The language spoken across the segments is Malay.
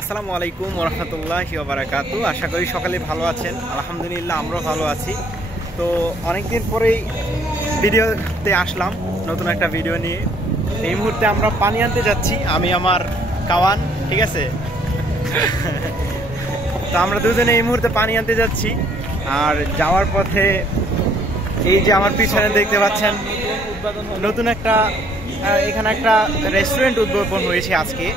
আসসালামু আলাইকুম ওয়া রাহমাতুল্লাহি ওয়া বারাকাতুহু। আশা করি সকলে ভালো আছেন। আলহামদুলিল্লাহ আমরাও ভালো আছি। তো অনেকদিন পরেই ভিডিওতে আসলাম নতুন একটা ভিডিও নিয়ে। এই মুহূর্তে আমরা পানি আনতে যাচ্ছি, আমি আমার কাওয়ান, ঠিক আছে। তো আমরা দুজনে এই মুহূর্তে পানি আনতে যাচ্ছি। আর যাওয়ার পথে এই যে আমার পিছনে দেখতে পাচ্ছেন নতুন একটা এখানে একটা রেস্টুরেন্ট উদ্বোধন হয়েছে আজকে।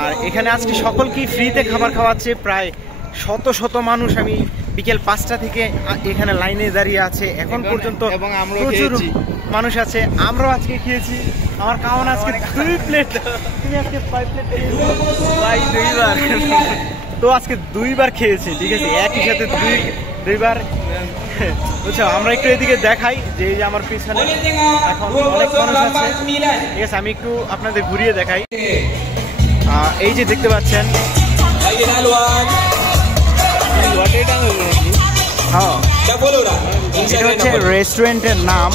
আর এখানে আজকে সকলকে ফ্রিতে খাবার খাওয়াচ্ছে প্রায় শত শত মানুষ। আমি বিকেল 5টা থেকে এখানে লাইনে দাঁড়িয়ে আছে এখন পর্যন্ত, এবং আমরা প্রচুর মানুষ আছে। আমরাও আজকে খেয়েছি। আমার কাওয়ান আজকে 2 প্লেট, তুমি আজকে 5 প্লেট ভাই 2বার। তো আজকে 2বার খেয়েছি, ঠিক আছে, একই সাথে 2বার। বুঝছো, আমরা একটু এদিকে দেখাই যে এই যে আমার পিছনে এখন অনেক মানুষ আছে, ঠিক আছে। আমি একটু আপনাদের ঘুরিয়ে দেখাই। এই যে দেখতে পাচ্ছেন, এটা হচ্ছে রেস্টুরেন্টের নাম।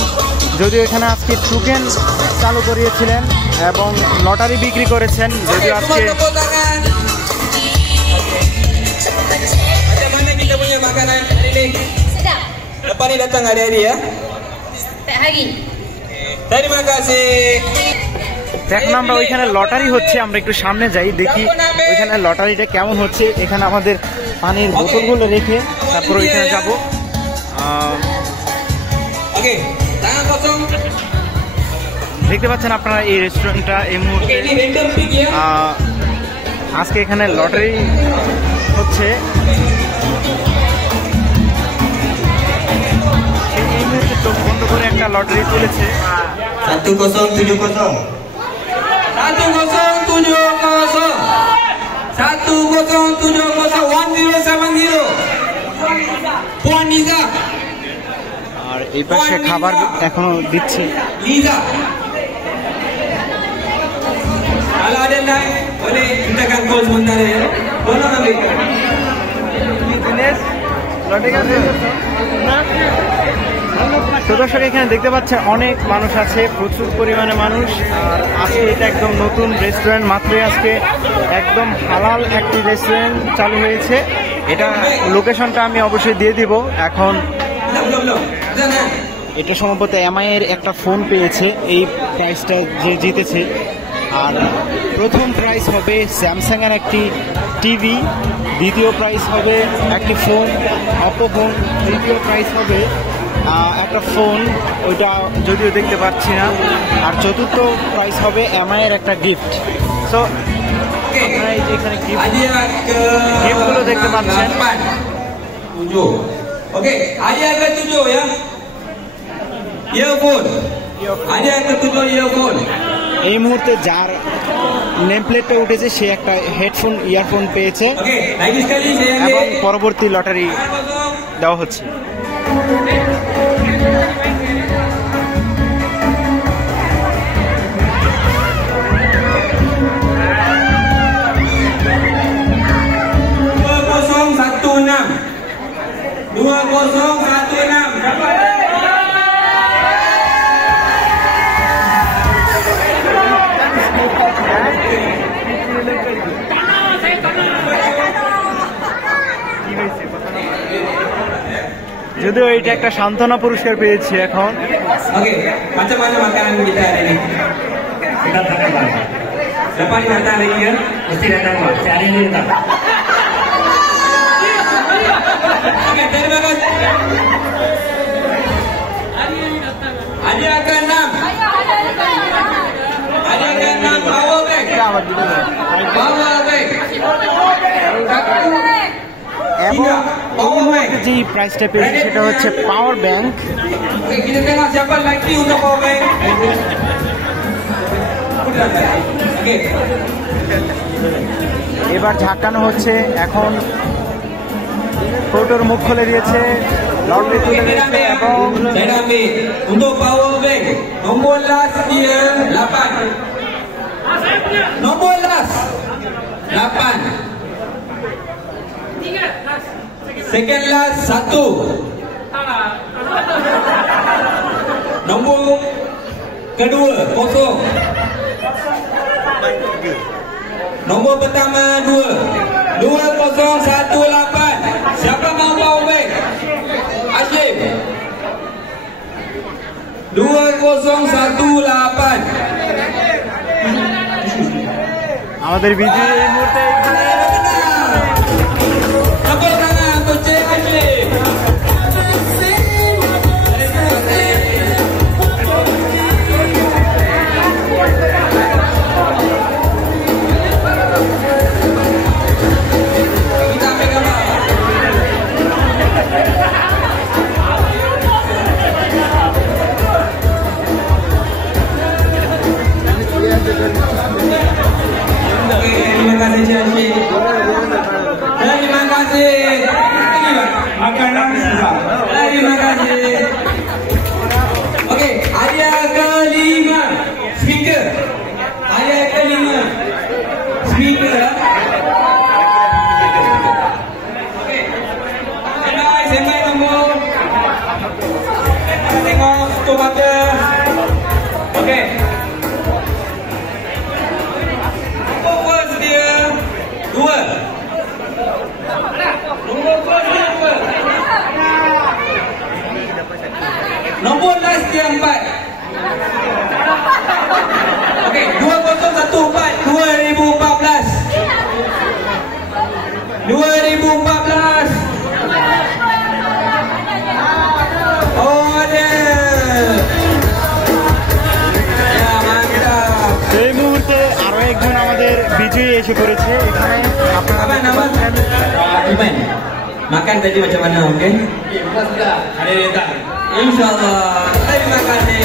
যদিও এখানে আজকে টোকেন চালু করিয়েছিলেন এবং লটারি বিক্রি করেছেন, যদিও আজকে দেখুন আমরা ওইখানে লটারি হচ্ছে। আমরা একটু সামনে যাই, দেখি ওইখানে লটারিটা কেমন হচ্ছে। এখানে আমাদের পানির বোতলগুলো রেখে তারপর ওইখানে যাব। দেখতে পাচ্ছেন আপনারা এই রেস্টুরেন্টটা এই মুহূর্তে আজকে এখানে লটারি হচ্ছে। এই মুহূর্তে চোখ বন্ধ করে একটা লটারি তুলেছে। 1070 আর এই পাশে খাবার এখনো দিচ্ছে। তো দর্শক এখানে দেখতে পাচ্ছেন অনেক মানুষ আছে, প্রচুর পরিমাণে মানুষ। আর আজকে এটা একদম নতুন রেস্টুরেন্ট, মাত্রই আজকে একদম হালাল একটি রেস্টুরেন্ট চালু হয়েছে। এটা লোকেশনটা আমি অবশ্যই দিয়ে দিব। এখন এটা সম্ভবত এমআই এর একটা ফোন পেয়েছে, এই প্রাইসটা যে জিতেছে। আর প্রথম প্রাইজ হবে স্যামসাং এর একটি টিভি, দ্বিতীয় প্রাইজ হবে একটি ফোন অপো ফোন, তৃতীয় প্রাইজ হবে একটা ফোন, ওইটা যদিও দেখতে পাচ্ছি না। আর চতুর্থ প্রাইজ হবে এমআই এর একটা গিফট। সো আপনারা এই যে এখানে গিফটগুলো দেখতে পাচ্ছেন। Okey, hadiah ke-7 ya. Earphone. Hadiah ke-7 earphone. এই মুহূর্তে যার নেম প্লেটটা উঠেছে সে একটা হেডফোন ইয়ারফোন পেয়েছে এবং পরবর্তী লটারি দেওয়া হচ্ছে। যদিও এটা একটা সান্ত্বনা পুরস্কার পেয়েছি এখন। Okey, macam-macam makanan kita hari ini. Kita datang lagi. Siapa yang datang lagi ya? Mesti datang lagi. Hari ini datang. Okey, terima kasih. Hadiah ke-6. Hadiah ke-6 power bank. Power bank. এবং যে প্রাইসটা পেয়েছি সেটা হচ্ছে power bank. এবার ঝাঁকানো হচ্ছে। এখন ফটোর মুখ খুলে দিয়েছে, লটারি তুলে দিয়েছে এবং untuk power bank nombor last dia 8. Nombor last 8. Second last 1. Nombor kedua 0. Nombor pertama 2018. Siapa mau powerbank? Hashim. 2018. আমাদের বিজয়ী এই মুহূর্তে এখানে। Tepuk tangan untuk Cik Hashim. Kita ambil gambar. Terima kasih Cik Hashim. Terima kasih. Makanan susah. Terima kasih. Okey, hadiah kelima speaker. Hadiah kelima speaker. Okey. Semai nombor. Tengok tu mata. Okey. Nombor first dia 2. Nombor first dia 2. Nombor last dia 4. Okey, 2014 2014. 2014. Oh, ada. Ya, mantap. এই মুহূর্তে আরো একজন আমাদের বিজয়ী এসে পড়েছে এখানে। Apa nama? Iman. Makan tadi macam mana, okey? Sudah. Ada letak. InsyaAllah. Terima kasih.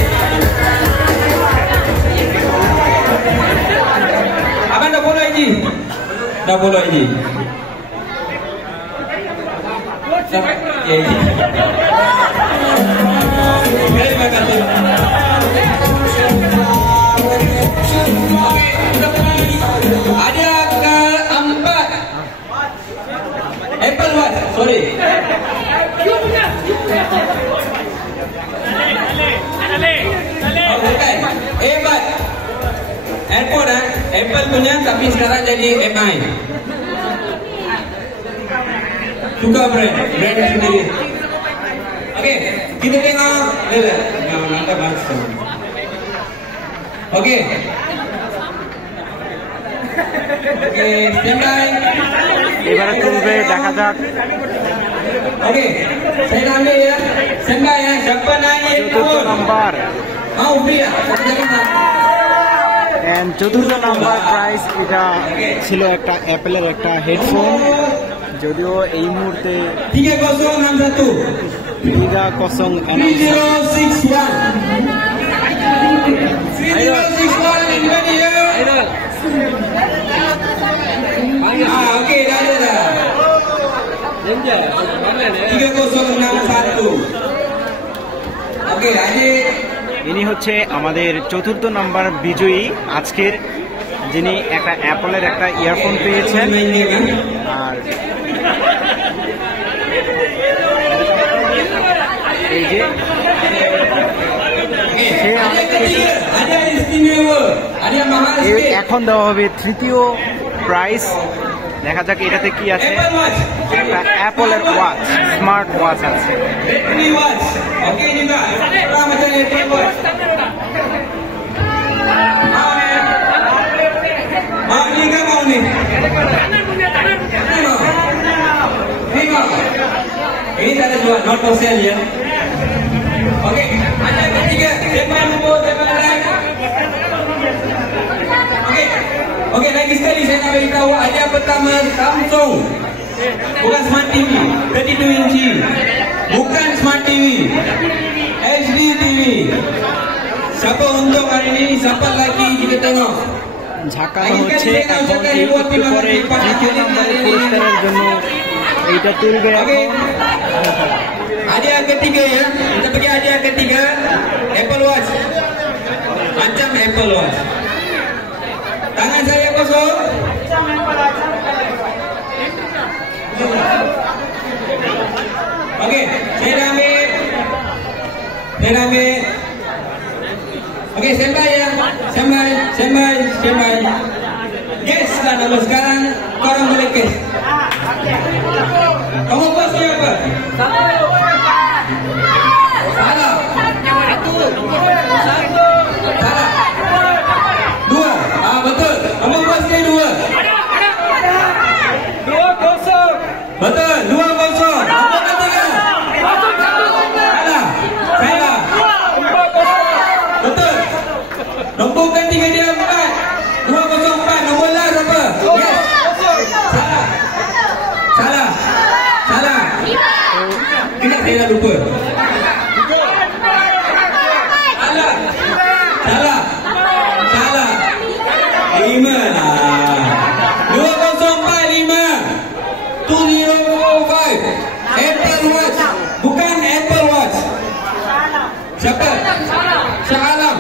Abang dah follow IG? Dah follow IG? Okay. Terima kasih. Ada keempat Apple Watch, sorry. Bukan, hebat. Airpod Apple punya tapi sekarang jadi MI. Suka brand sendiri. Okey, kita tengok. Nampak langsung. Okey. Okey, standby. এবারে চলবে, দেখা যাক। Okey, saya nak ambil ya. Standby ya. Siapa naik চতুর্থ tahun? Number Mau free ya? And চতুর্থ number price এটা ছিল একটা অ্যাপেলের একটা হেডফোন, যদিও এই মুহূর্তে 3061 লিগা কসং 3061 anybody here? Okey, dah ada dah. 3061. Okey, adik. ইনি হচ্ছে আমাদের চতুর্থ নাম্বার বিজয়ী আজকের, যিনি একটা অ্যাপলের একটা ইয়ারফোন পেয়েছেন। আর এই যে এখন দেওয়া হবে তৃতীয় প্রাইস। দেখা যাক এটাতে কি আছে। একটা অ্যাপলের ওয়াচ, স্মার্ট ওয়াচ আছে। Ini tak ada jual, not for sale ya. Okey, ada yang ketiga, depan nombor, depan like. Okey, lagi sekali saya nak beritahu ada pertama Samsung. Bukan Smart TV, 32 inci. Bukan Smart TV, HD TV. Siapa untung hari ini, siapa lagi kita tengok. ঝাঁকানো হচ্ছে এখন। এই একটু পরে তৃতীয় নম্বরের পুরস্কারের জন্য এইটা তুলবে এখন। Hadiah ketiga ya, kita pergi hadiah ketiga Apple Watch. Macam Apple Watch. Tangan saya kosong. Okey, saya dah ambil. Okey, standby ya. Standby. Yes, salah nombor sekarang. Korang boleh kes. Kamu bos siapa? Salah. Salah. Dua. Betul. Kamu bos ke dua? 2-0. Betul. 2-0. Nombor ketiga. Salah. Salah. Betul. Nombor ketiga dia 4. 204. Nombor last apa? Yes. Salah. Salah. Salah. Tidak, saya dah lupa. Salah. Salah. Salah. 5 lah. 2045. 2045. Apple Watch. Bukan Apple Watch. Siapa? Shah Alam.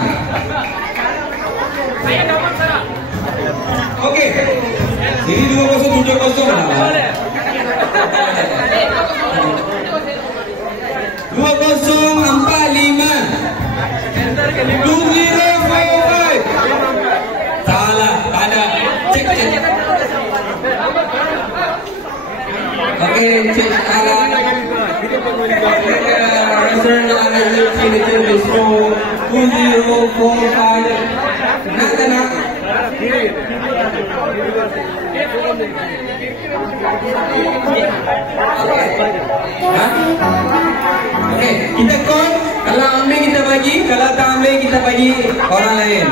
Okey. Ini 2070 lah. 2045. 2045. Salah, tak ada. Cek. Okey, cek salah. Return identity bistro 2045. Nak. Okey, kita call. Kalau ambil kita bagi, kalau tak ambil kita bagi orang lain.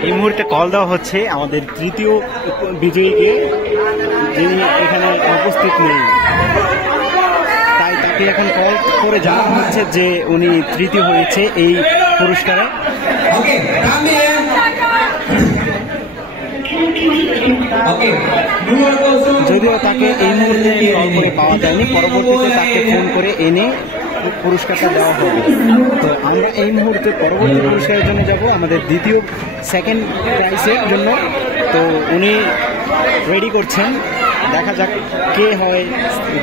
এই মুহূর্তে কল দেওয়া হচ্ছে আমাদের তৃতীয় বিজয়ীকে, যিনি এখানে উপস্থিত নেই, তাই তাকে এখন কল করে জানানো হচ্ছে যে উনি তৃতীয় হয়েছে এই পুরস্কারে। Okey, kami ya. Okey, 2-0. যদিও তাকে এই মুহূর্তে কল করে পাওয়া যায়নি, পরবর্তীতে তাকে ফোন করে এনে পুরস্কারটা দেওয়া হবে। তো আমরা এই মুহূর্তে পরবর্তী পুরস্কারের জন্য যাব, আমাদের দ্বিতীয় সেকেন্ড প্রাইজের জন্য। তো উনি রেডি করছেন, দেখা যাক কে হয়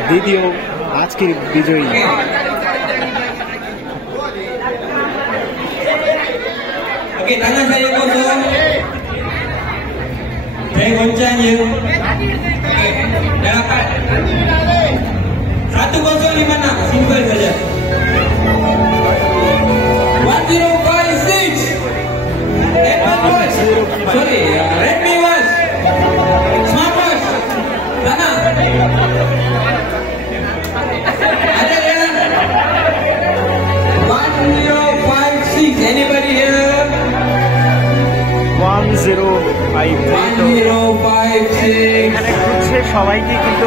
দ্বিতীয় আজকের বিজয়ী। Okey, tangan saya kosong. Saya goncang je. Okey, dah dapat. 1056, simple saja. 1056. Apple Watch. Sorry, Redmi Watch. Smartwatch. Sana. Ada ya? 1056. Anybody here? 1056 এখানে ঘুরছে, সবাইকে কিন্তু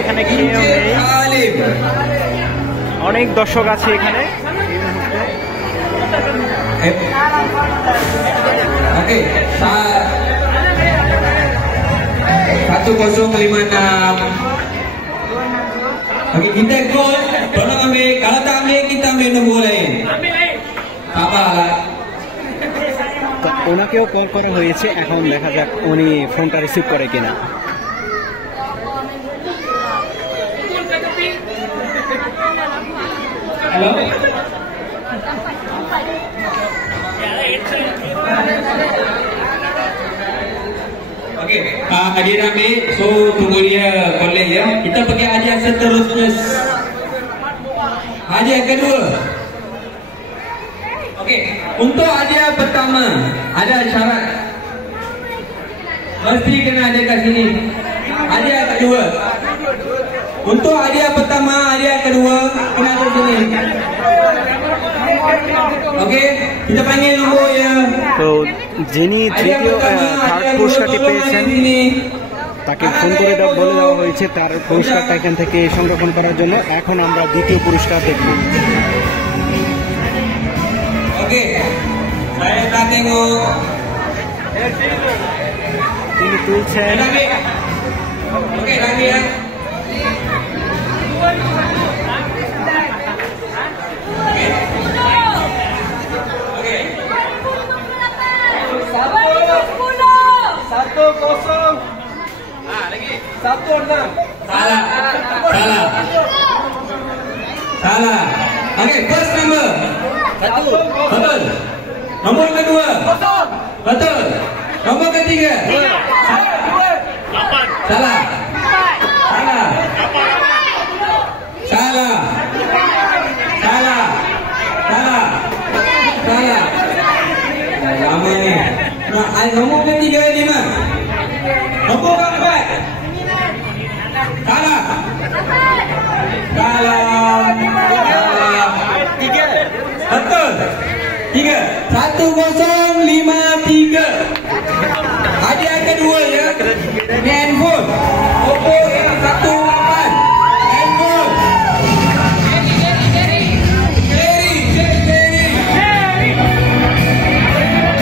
এখানে খেয়েও নেই। অনেক দর্শক আছে এখানে এই মুহূর্তে। Okey, 1056. Okey, kita call. Tolong ambil. Kalau tak ambil, kita ambil nombor lain. Sabarlah. ওনাকেও কল করা হয়েছে, এখন দেখা যাক উনি ফোনটা রিসিভ করে কিনা। Hello. Okey, dia dah ambil. So tunggu dia collect ya. Kita pergi hadiah seterusnya. Hadiah kedua. Okey, untuk hadiah pertama ada syarat. Mesti kena ada kat sini. Hadiah kedua. Untuk hadiah pertama, hadiah kedua kena ada sini. Okey, kita panggil nombor ya. তো যিনি তৃতীয় থার্ড পুরস্কারটি পেয়েছেন তাকে ফোন করে বলে দেওয়া হয়েছে তার পুরস্কারটা এখান থেকে সংরক্ষণ করার জন্য। এখন আমরা দ্বিতীয় পুরস্কার দেখব। Okey, saya tak tengok. তিনি তুলছেন। Okey, lagi ya. Okey. 1-0. Lagi. 1-6. Salah. Salah. Salah. Okey, first number. Betul. Nombor kedua. Betul. Nombor ketiga. Salah. Salah. Salah. Salah. Salah. Salah. Lama ni. Nombor ketiga 5. Nombor keempat. Salah. Salah. Salah. 3. Betul. 3. 1053. Hadiah kedua ya. Ini handphone. Oppo A18. Handphone. Cherry.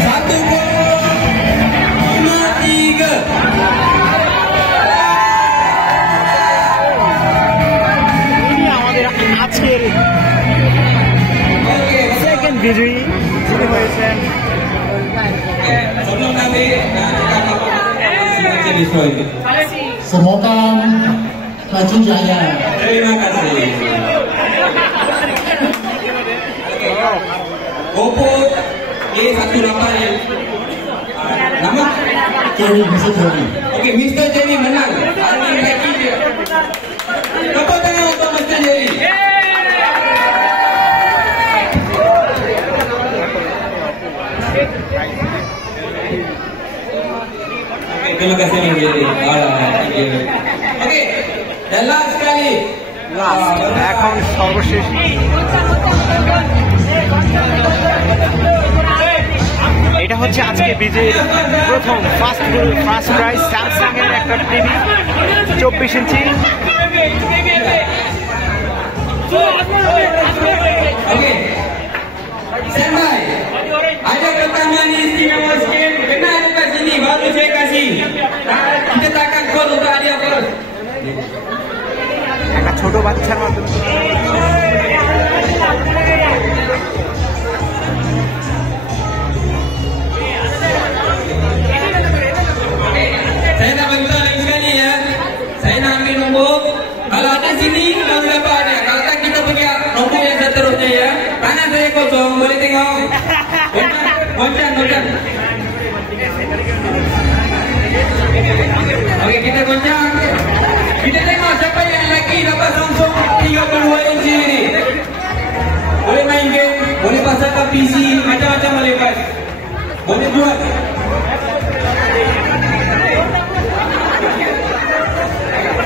1053. ইনি আমাদের আজকের সেকেন্ড বিজয়ী যিনি হয়েছেন Sebelum kami silakan disoal. Semoga maju jaya. Terima kasih. Oppo A18 ya. Nama? Jerry, Mr. Jerry. Okey, Mr. Jerry menang. Hari ini lagi dia. Tepuk tangan untuk Mr. Jerry. Okey, terima kasih Mr. Jerry. Okey, dan last sekali. এখন সর্বশেষ এটা হচ্ছে আজকে বিজয়ীর প্রথম first prize Samsung এর একটা টিভি 24 ইঞ্চি। Okey. Standby. Ada pertanyaan istimewa sikit. Kenal dekat sini baru saya kasih. Kita takkan call untuk hadiah first. একটা ছোট বাচ্চার মাধ্যমে Saya nak beritahu lagi sekali ya. Saya nak ambil nombor. Kalau ada sini baru dapat hadiah. Kalau tak kita pergi nombor yang seterusnya ya. Tangan saya kosong. Boleh tengok. Goncang. Okey, kita goncang. Kita tengok siapa yang lagi dapat Samsung 32 inci ini. Boleh main game, boleh pasangkan PC, macam-macam boleh buat. Boleh buat.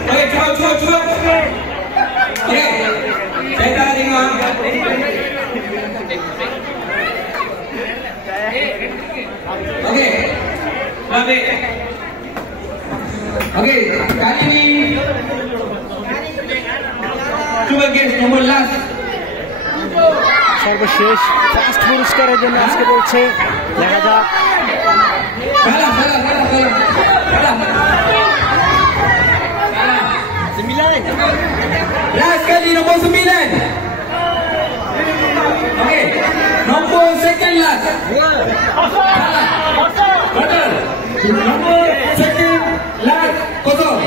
Okey, cuba. Okey, saya tak tengok. Okey, baik. Okey, kali ini cuba guess nombor last. সর্বশেষ ফার্স্ট পুরস্কারের জন্য আজকে বলছে দেখা যাক। Salah. Last kali nombor 9. Okey, nombor second last. Salah. Betul. Nombor second last kosong.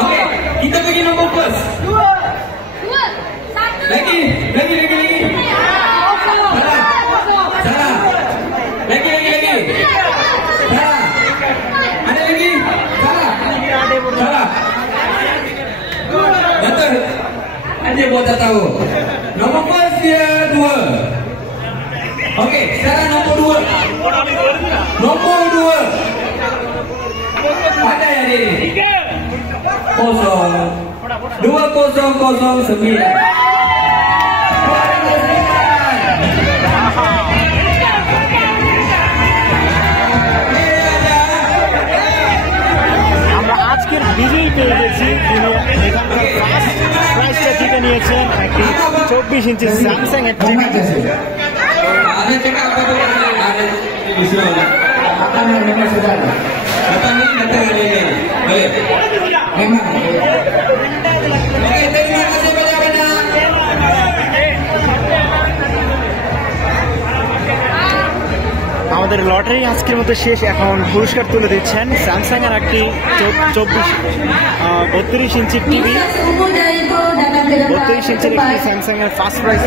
Okey, kita pergi nombor first. Lagi. Salah. Lagi. Salah. Ada lagi? Salah. Betul. Anda buat tak tahu. Nombor first dia 2. Okey, sekarang nombor 2. Nombor 2. Ada yang ini? 2009. আমরা আজকের বিজয়ী পেয়ে গেছি যিনি এখানকার ফার্স্ট প্রাইজটা জিতে নিয়েছেন একটি 24 ইঞ্চি স্যামসাং এর TV. Ada cakap apa tu? Ada visual. Akan memang sudah ada. Datang ni. Boleh. Memang. Okey, terima kasih banyak-banyak. আমাদের লটারি আজকের মতো শেষ। এখন পুরস্কার তুলে দিচ্ছেন স্যামসাং এর একটি 32 ইঞ্চি টিভি। 32 ইঞ্চির একটি স্যামসাং এর ফার্স্ট প্রাইজ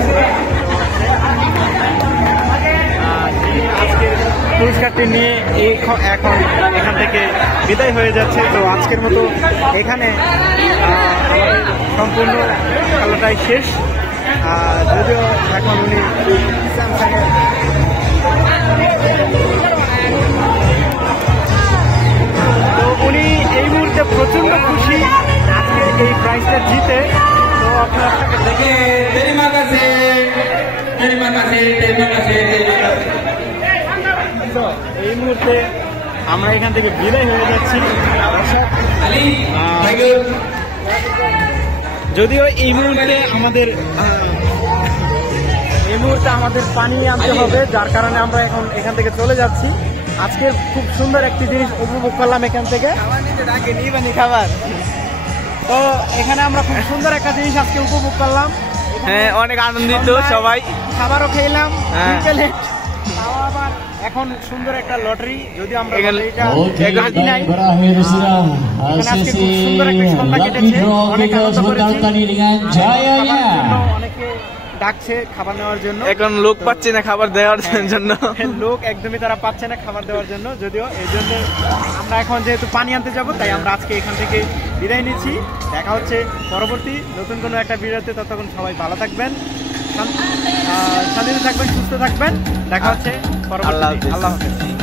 পুরস্কারটি নিয়ে এখন এখান থেকে বিদায় হয়ে যাচ্ছে। তো আজকের মতো এখানে আমাদের সম্পূর্ণ খেলাটাই শেষ। যদিও এখন উনি তো উনি এই মুহূর্তে প্রচন্ড খুশি আজকে এই প্রাইজটা জিতে। তো আপনার দেখে Terima kasih. Terima kasih. Terima kasih. এই মুহূর্তে আমরা এখান থেকে বিদায় হয়ে যাচ্ছি। Ali, Tiger. যদিও এই মুহূর্তে আমাদের পানি আনতে হবে, যার কারণে আমরা এখন এখান থেকে চলে যাচ্ছি। আজকে খুব সুন্দর একটি জিনিস উপভোগ করলাম এখান থেকে। খাবার তো এখানে আমরা খুব সুন্দর একটা জিনিস আজকে উপভোগ করলাম। হ্যাঁ, অনেক আনন্দিত সবাই। খাবারও খেলাম, হ্যাঁ। আবার এখন সুন্দর একটা লটারি, যদি আমরা এখানে- লটারিটা Oke, হাতি নাই। berakhir sudah sesi lucky draw Liga sebentar tadi dengan jayanya. অনেকে ডাকছে খাবার নেওয়ার জন্য, এখন লোক পাচ্ছি না খাবার দেওয়ার জন্য। লোক একদমই তারা পাচ্ছে না খাবার দেওয়ার জন্য। যদিও এই জন্য আমরা এখন যেহেতু পানি আনতে যাব, তাই আমরা আজকে এখান থেকে বিদায় নিচ্ছি। দেখা হচ্ছে পরবর্তী নতুন কোনো একটা ভিডিওতে। ততক্ষণ সবাই ভালো থাকবেন, শান্তিতে থাকবেন, সুস্থ থাকবেন। দেখা হচ্ছে পরবর্তী। আল্লাহ হাফেজ। আল্লাহ হাফেজ।